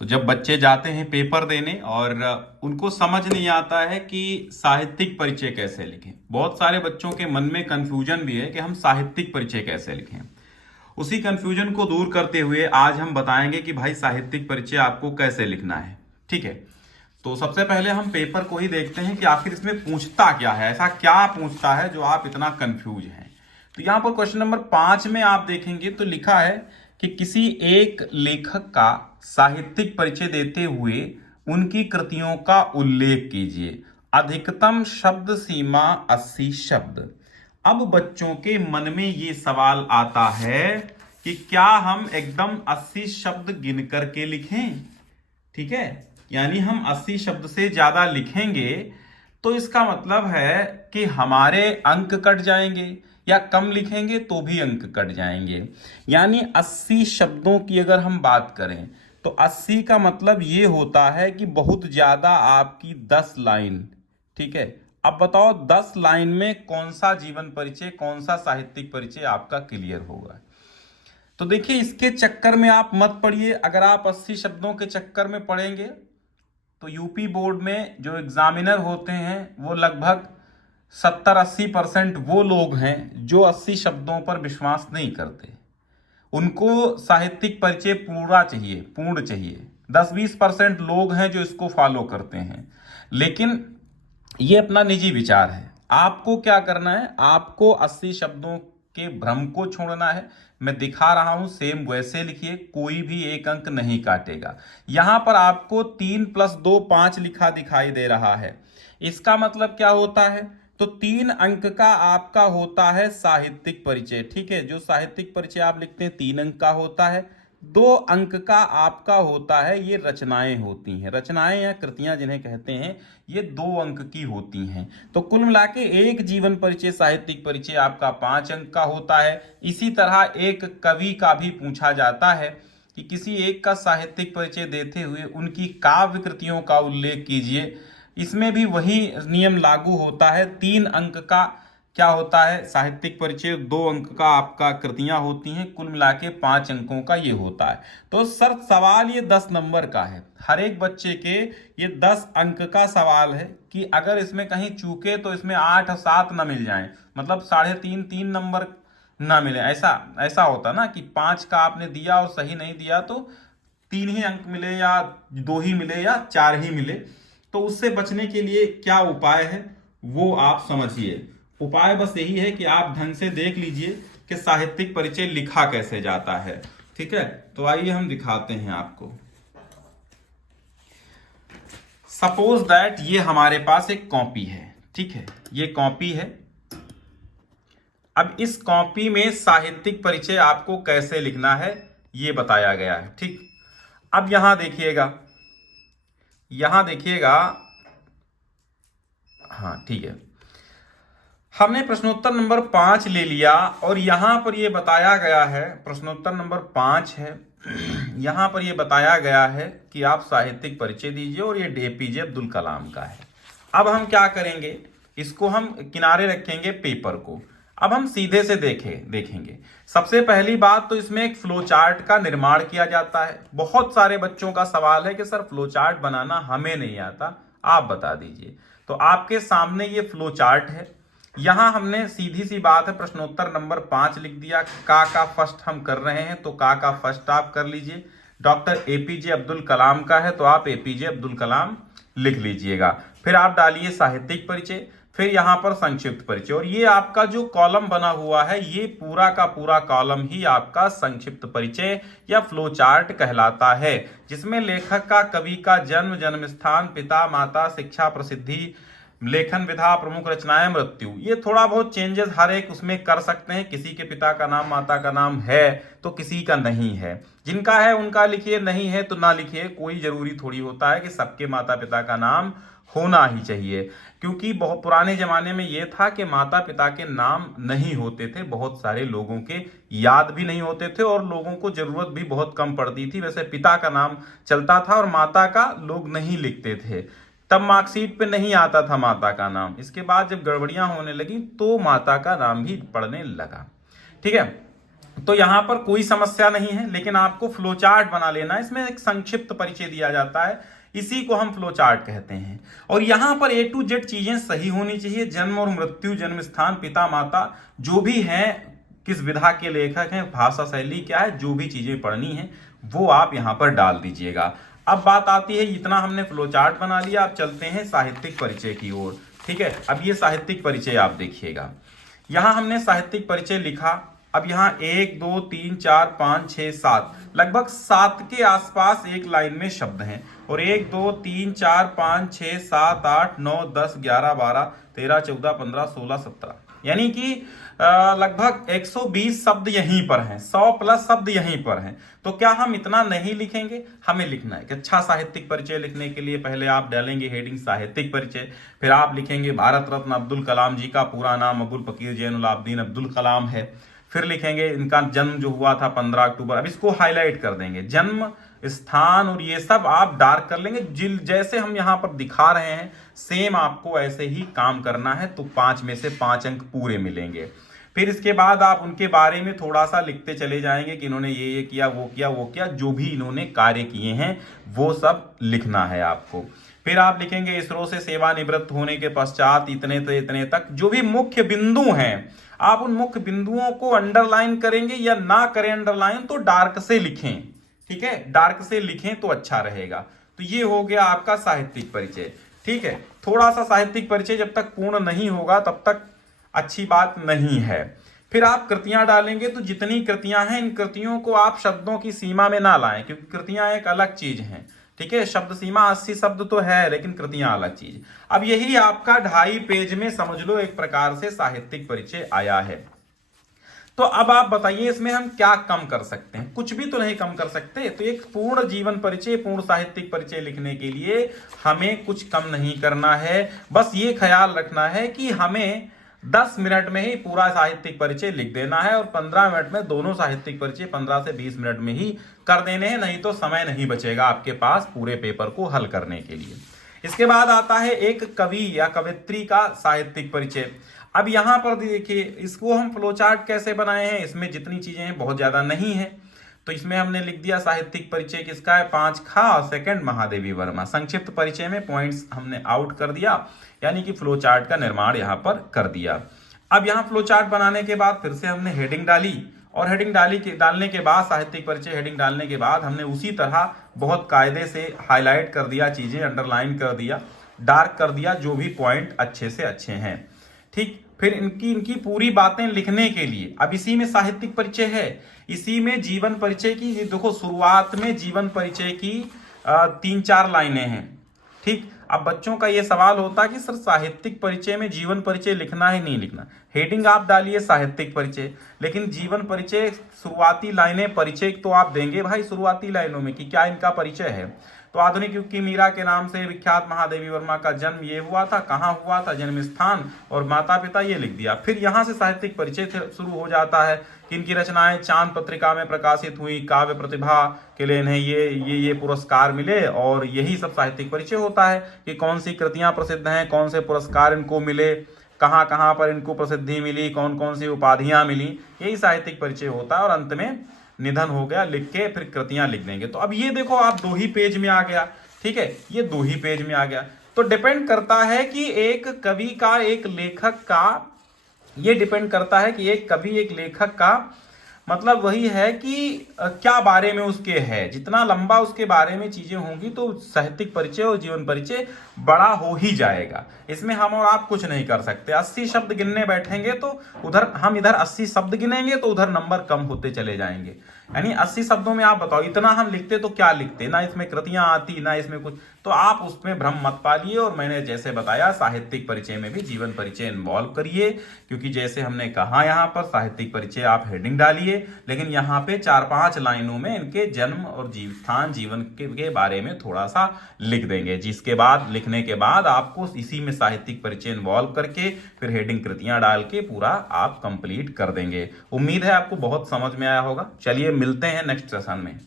तो जब बच्चे जाते हैं पेपर देने और उनको समझ नहीं आता है कि साहित्यिक परिचय कैसे लिखें। बहुत सारे बच्चों के मन में कंफ्यूजन भी है कि हम साहित्यिक परिचय कैसे लिखें। उसी कंफ्यूजन को दूर करते हुए आज हम बताएंगे कि भाई साहित्यिक परिचय आपको कैसे लिखना है। ठीक है, तो सबसे पहले हम पेपर को ही देखते हैं कि आखिर इसमें पूछता क्या है, ऐसा क्या पूछता है जो आप इतना कंफ्यूज हैं। तो यहां पर क्वेश्चन नंबर 5 में आप देखेंगे तो लिखा है कि किसी एक लेखक का साहित्यिक परिचय देते हुए उनकी कृतियों का उल्लेख कीजिए। अधिकतम शब्द सीमा 80 शब्द। अब बच्चों के मन में ये सवाल आता है कि क्या हम एकदम 80 शब्द गिन करके लिखें। ठीक है, यानी हम 80 शब्द से ज्यादा लिखेंगे तो इसका मतलब है कि हमारे अंक कट जाएंगे, या कम लिखेंगे तो भी अंक कट जाएंगे। यानी 80 शब्दों की अगर हम बात करें तो 80 का मतलब ये होता है कि बहुत ज्यादा आपकी 10 लाइन। ठीक है, अब बताओ 10 लाइन में कौन सा जीवन परिचय, कौन सा साहित्यिक परिचय आपका क्लियर होगा। तो देखिए, इसके चक्कर में आप मत पड़िए। अगर आप 80 शब्दों के चक्कर में पड़ेंगे तो यूपी बोर्ड में जो एग्जामिनर होते हैं वो लगभग 70-80% वो लोग हैं जो 80 शब्दों पर विश्वास नहीं करते। उनको साहित्यिक परिचय पूरा चाहिए, पूर्ण चाहिए। 10-20% लोग हैं जो इसको फॉलो करते हैं, लेकिन ये अपना निजी विचार है। आपको क्या करना है, आपको 80 शब्दों के भ्रम को छोड़ना है। मैं दिखा रहा हूं, सेम वैसे लिखिए, कोई भी एक अंक नहीं काटेगा। यहां पर आपको 3+2 5 लिखा दिखाई दे रहा है। इसका मतलब क्या होता है, तो 3 अंक का आपका होता है साहित्यिक परिचय। ठीक है, जो साहित्यिक परिचय आप लिखते हैं 3 अंक का होता है। 2 अंक का आपका होता है, ये रचनाएं होती हैं। रचनाएं या कृतियां जिन्हें कहते हैं, ये 2 अंक की होती हैं। तो कुल मिला के एक जीवन परिचय, साहित्यिक परिचय आपका 5 अंक का होता है। इसी तरह एक कवि का भी पूछा जाता है कि किसी एक का साहित्यिक परिचय देते हुए उनकी काव्य कृतियों का उल्लेख कीजिए। इसमें भी वही नियम लागू होता है। 3 अंक का क्या होता है साहित्यिक परिचय, 2 अंक का आपका कृतियां होती हैं, कुल मिला के 5 अंकों का ये होता है। तो सर सवाल ये 10 नंबर का है। हर एक बच्चे के ये 10 अंक का सवाल है कि अगर इसमें कहीं चूके तो इसमें 8 और 7 ना मिल जाए, मतलब 3.5 3 नंबर ना मिले। ऐसा ऐसा होता ना कि 5 का आपने दिया और सही नहीं दिया तो 3 ही अंक मिले, या 2 ही मिले, या 4 ही मिले। तो उससे बचने के लिए क्या उपाय है वो आप समझिए। उपाय बस यही है कि आप ढंग से देख लीजिए कि साहित्यिक परिचय लिखा कैसे जाता है। ठीक है, तो आइए हम दिखाते हैं आपको। सपोज दैट ये हमारे पास एक कॉपी है। ठीक है, ये कॉपी है। अब इस कॉपी में साहित्यिक परिचय आपको कैसे लिखना है ये बताया गया है। ठीक, अब यहां देखिएगा, यहां देखिएगा। हाँ ठीक है, हमने प्रश्नोत्तर नंबर 5 ले लिया और यहां पर यह बताया गया है, प्रश्नोत्तर नंबर 5 है। यहां पर यह बताया गया है कि आप साहित्यिक परिचय दीजिए और ये एपीजे अब्दुल कलाम का है। अब हम क्या करेंगे, इसको हम किनारे रखेंगे पेपर को। अब हम सीधे से देखेंगे। सबसे पहली बात तो इसमें एक फ्लो चार्ट का निर्माण किया जाता है। बहुत सारे बच्चों का सवाल है कि सर फ्लो चार्ट बनाना हमें नहीं आता, आप बता दीजिए। तो आपके सामने ये फ्लो चार्ट है। यहां हमने सीधी सी बात है प्रश्नोत्तर नंबर 5 लिख दिया। का फर्स्ट हम कर रहे हैं तो का फर्स्ट आप कर लीजिए। डॉक्टर एपीजे अब्दुल कलाम का है तो आप एपीजे अब्दुल कलाम लिख लीजिएगा। फिर आप डालिए साहित्यिक परिचय, फिर यहां पर संक्षिप्त परिचय। और ये आपका जो कॉलम बना हुआ है ये पूरा का पूरा कॉलम ही आपका संक्षिप्त परिचय या फ्लो चार्ट कहलाता है, जिसमें लेखक का, कवि का जन्म, जन्म स्थान, पिता माता, शिक्षा प्रसिद्धि, लेखन विधा, प्रमुख रचनाएं, मृत्यु, ये थोड़ा बहुत चेंजेस हर एक उसमें कर सकते हैं। किसी के पिता का नाम, माता का नाम है तो किसी का नहीं है। जिनका है उनका लिखिए, नहीं है तो ना लिखिए। कोई जरूरी थोड़ी होता है कि सबके माता पिता का नाम होना ही चाहिए, क्योंकि बहुत पुराने जमाने में यह था कि माता पिता के नाम नहीं होते थे। बहुत सारे लोगों के याद भी नहीं होते थे और लोगों को जरूरत भी बहुत कम पड़ती थी। वैसे पिता का नाम चलता था और माता का लोग नहीं लिखते थे। तब मार्कशीट पे नहीं आता था माता का नाम। इसके बाद जब गड़बड़ियां होने लगी तो माता का नाम भी पड़ने लगा। ठीक है, तो यहां पर कोई समस्या नहीं है, लेकिन आपको फ्लो चार्ट बना लेना है। इसमें एक संक्षिप्त परिचय दिया जाता है, इसी को हम फ्लो चार्ट कहते हैं। और यहां पर A to Z चीजें सही होनी चाहिए। जन्म और मृत्यु, जन्म स्थान, पिता माता, जो भी हैं, किस विधा के लेखक हैं, भाषा शैली क्या है, जो भी चीजें पढ़नी है वो आप यहां पर डाल दीजिएगा। अब बात आती है, इतना हमने फ्लो चार्ट बना लिया, अब चलते हैं साहित्यिक परिचय की ओर। ठीक है, अब ये साहित्यिक परिचय आप देखिएगा, यहां हमने साहित्यिक परिचय लिखा। अब यहाँ 1 2 3 4 5 6 7 लगभग 7 के आसपास एक लाइन में शब्द हैं। और 1 2 3 4 5 6 7 8 9 10 11 12 13 14 15 16 17, यानी कि लगभग 120 शब्द यहीं पर हैं, 100 प्लस शब्द यहीं पर हैं। तो क्या हम इतना नहीं लिखेंगे? हमें लिखना है कि अच्छा साहित्यिक परिचय लिखने के लिए पहले आप डालेंगे हेडिंग साहित्यिक परिचय, फिर आप लिखेंगे भारत रत्न अब्दुल कलाम जी का पूरा नाम अबुल फकीर जैनुलाब्दीन अब्दुल कलाम है। फिर लिखेंगे इनका जन्म जो हुआ था 15 अक्टूबर, अब इसको हाईलाइट कर देंगे, जन्म स्थान और ये सब आप डार्क कर लेंगे। जैसे हम यहां पर दिखा रहे हैं सेम आपको ऐसे ही काम करना है, तो 5 में से 5 अंक पूरे मिलेंगे। फिर इसके बाद आप उनके बारे में थोड़ा सा लिखते चले जाएंगे कि इन्होंने ये किया, वो किया, वो किया, जो भी इन्होंने कार्य किए हैं वो सब लिखना है आपको। फिर आप लिखेंगे इसरो से सेवानिवृत्त होने के पश्चात इतने से इतने तक, जो भी मुख्य बिंदु हैं आप उन मुख्य बिंदुओं को अंडरलाइन करेंगे, या ना करें अंडरलाइन तो डार्क से लिखें। ठीक है, डार्क से लिखें तो अच्छा रहेगा। तो ये हो गया आपका साहित्यिक परिचय। ठीक है, थोड़ा सा साहित्यिक परिचय जब तक पूर्ण नहीं होगा तब तक अच्छी बात नहीं है। फिर आप कृतियां डालेंगे, तो जितनी कृतियां हैं इन कृतियों को आप शब्दों की सीमा में ना लाएं, क्योंकि कृतियां एक अलग चीज हैं। ठीक है, शब्द सीमा 80 शब्द तो है, लेकिन कृतियां अलग चीज। अब यही आपका 2.5 पेज में समझ लो एक प्रकार से साहित्यिक परिचय आया है। तो अब आप बताइए इसमें हम क्या कम कर सकते हैं? कुछ भी तो नहीं कम कर सकते। तो एक पूर्ण जीवन परिचय, पूर्ण साहित्यिक परिचय लिखने के लिए हमें कुछ कम नहीं करना है। बस ये ख्याल रखना है कि हमें 10 मिनट में ही पूरा साहित्यिक परिचय लिख देना है, और 15 मिनट में दोनों साहित्यिक परिचय 15 से 20 मिनट में ही कर देने हैं, नहीं तो समय नहीं बचेगा आपके पास पूरे पेपर को हल करने के लिए। इसके बाद आता है एक कवि या कवित्री का साहित्यिक परिचय। अब यहां पर देखिए, इसको हम फ्लोचार्ट कैसे बनाए हैं, इसमें जितनी चीजें हैं बहुत ज्यादा नहीं है। तो इसमें हमने लिख दिया साहित्यिक परिचय किसका है, 5 खा और सेकंड महादेवी वर्मा। संक्षिप्त परिचय में पॉइंट्स हमने आउट कर दिया, यानी कि फ्लो चार्ट का निर्माण यहां पर कर दिया। अब यहां फ्लो चार्ट बनाने के बाद फिर से हमने हेडिंग डाली, और हेडिंग डालने के बाद साहित्यिक परिचय हेडिंग डालने के बाद हमने उसी तरह बहुत कायदे से हाईलाइट कर दिया, चीजें अंडरलाइन कर दिया, डार्क कर दिया, जो भी पॉइंट अच्छे से अच्छे हैं। ठीक, फिर इनकी पूरी बातें लिखने के लिए अब इसी में साहित्यिक परिचय है, इसी में जीवन परिचय की देखो शुरुआत में जीवन परिचय की 3-4 लाइनें हैं। ठीक, अब बच्चों का यह सवाल होता है कि सर साहित्यिक परिचय में जीवन परिचय लिखना है नहीं लिखना। हेडिंग आप डालिए साहित्यिक परिचय, लेकिन जीवन परिचय शुरुआती लाइनें परिचय तो आप देंगे भाई शुरुआती लाइनों में कि क्या इनका परिचय है। तो आधुनिक युग की मीरा के नाम से विख्यात महादेवी वर्मा का जन्म ये हुआ था, कहाँ हुआ था, जन्म स्थान और माता पिता ये लिख दिया। फिर यहाँ से साहित्यिक परिचय शुरू हो जाता है कि इनकी रचनाएं चांद पत्रिका में प्रकाशित हुई, काव्य प्रतिभा के लिए इन्हें ये पुरस्कार मिले, और यही सब साहित्यिक परिचय होता है कि कौन सी कृतियां प्रसिद्ध हैं, कौन से पुरस्कार इनको मिले, कहाँ कहाँ पर इनको प्रसिद्धि मिली, कौन कौन सी उपाधियां मिली, यही साहित्यिक परिचय होता है। और अंत में निधन हो गया लिख के फिर कृतियां लिख देंगे। तो अब ये देखो आप 2 ही पेज में आ गया। ठीक है, ये 2 ही पेज में आ गया। तो डिपेंड करता है कि एक कवि का, एक लेखक का, ये डिपेंड करता है कि एक कवि एक लेखक का मतलब वही है कि क्या बारे में उसके है। जितना लंबा उसके बारे में चीजें होंगी तो साहित्यिक परिचय और जीवन परिचय बड़ा हो ही जाएगा। इसमें हम और आप कुछ नहीं कर सकते। 80 शब्द गिनने बैठेंगे तो हम इधर 80 शब्द गिनेंगे तो उधर नंबर कम होते चले जाएंगे। यानी 80 शब्दों में आप बताओ इतना हम लिखते तो क्या लिखते, ना इसमें कृतियां आती ना इसमें कुछ। तो आप उसमें भ्रम मत पालिए, और मैंने जैसे बताया साहित्यिक परिचय में भी जीवन परिचय इन्वॉल्व करिए, क्योंकि जैसे हमने कहा यहाँ पर साहित्यिक परिचय आप हेडिंग डालिए, लेकिन यहाँ पे 4-5 लाइनों में इनके जन्म और स्थान जीवन के बारे में थोड़ा सा लिख देंगे, जिसके बाद लिखने के बाद आपको इसी में साहित्यिक परिचय इन्वॉल्व करके फिर हेडिंग कृतियां डाल के पूरा आप कंप्लीट कर देंगे। उम्मीद है आपको बहुत समझ में आया होगा। चलिए मिलते हैं नेक्स्ट सेशन में।